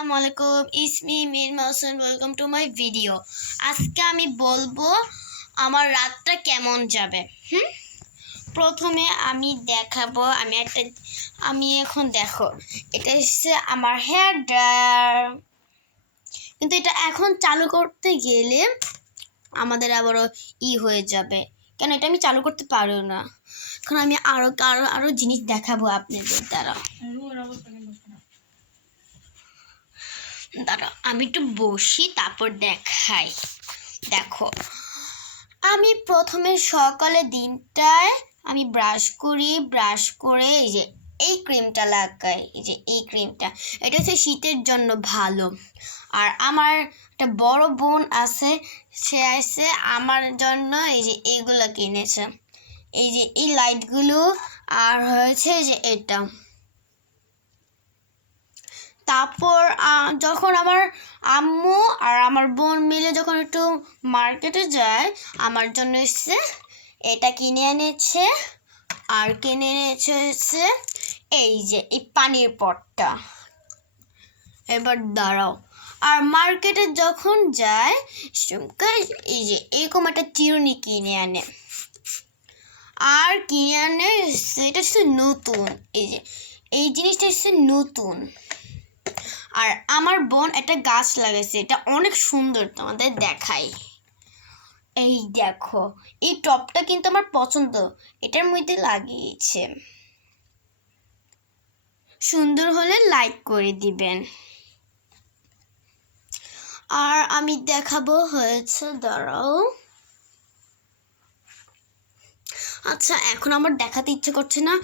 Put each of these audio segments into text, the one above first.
আসসালামু আলাইকুম, ইসমি Mir Masun. Welcome to my video. আজকে আমি বলবো আমার রাতটা কেমন যাবে। প্রথমে আমি দেখাবো আমি এখন দেখো, এটা হচ্ছে আমার হেয়ার ড্রায়ার, কিন্তু এটা এখন চালু করতে গেলে আমাদের আবারও হয়ে যাবে, কেন এটা আমি চালু করতে পারবো না। এখন আমি আরো জিনিস দেখাবো আপনাদের দ্বারা। আমি একটু বসি, তারপর দেখাই। দেখো, আমি প্রথমে সকালে দিনটায় আমি ব্রাশ করে এই ক্রিমটা লাগাই। এই ক্রিমটা, এটা হচ্ছে শীতের জন্য ভালো। আর আমার একটা বড় বোন আছে, সে আসছে আমার জন্য এইগুলো কিনেছে, এই লাইটগুলো, আর হয়েছে এটা। তারপর যখন আমার আম্মু আর আমার বোন মিলে যখন একটু মার্কেটে যায়, আমার জন্য এসছে এটা কিনে এনেছে। আর কিনে এনেছে হচ্ছে এই পানির পটটা। এবার দাঁড়াও, আর মার্কেটে যখন যায় এরকম একটা চিরুনি কিনে আনে। আর কিনে আনে এটা হচ্ছে নতুন, এই জিনিসটা হচ্ছে নতুন। আর আমার বোন একটা গাছ লাগাইছে, এটা অনেক সুন্দর, তোমাদের দেখাই। এই দেখো, এই টবটা কিন্তু আমার পছন্দ, এটার মধ্যে লাগিয়েছে। সুন্দর হলে লাইক করে দিবেন। আর আমি দেখাবো হয়েছে, দাঁড়াও। আচ্ছা, এখন আমার দেখাতে ইচ্ছে করছে না,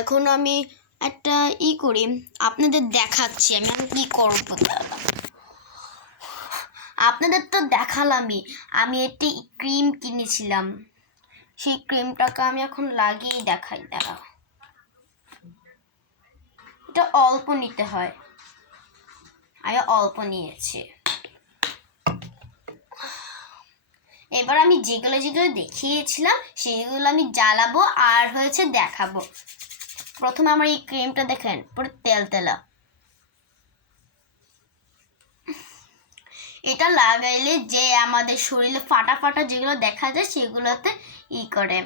এখন আমি একটা করি, আপনাদের দেখাচ্ছি আমি কি করবো। আপনাদের তো দেখালামই, আমি একটি ক্রিম কিনেছিলাম, সেই ক্রিমটাকে আমি এখন লাগিয়ে দেখাই। দাঁড়াও, এটা অল্প নিতে হয়, আমি অল্প নিয়েছি। এবার আমি যেগুলো দেখিয়েছিলাম সেগুলো আমি জ্বালাবো আর হয়েছে দেখাবো। প্রথমে আমার এই ক্রিমটা দেখেন, পুরো তেলতেলা। এটা লাগাইলে যে আমাদের শরীরে ফাটা ফাটা যেগুলো দেখা যায় সেগুলোতে করে।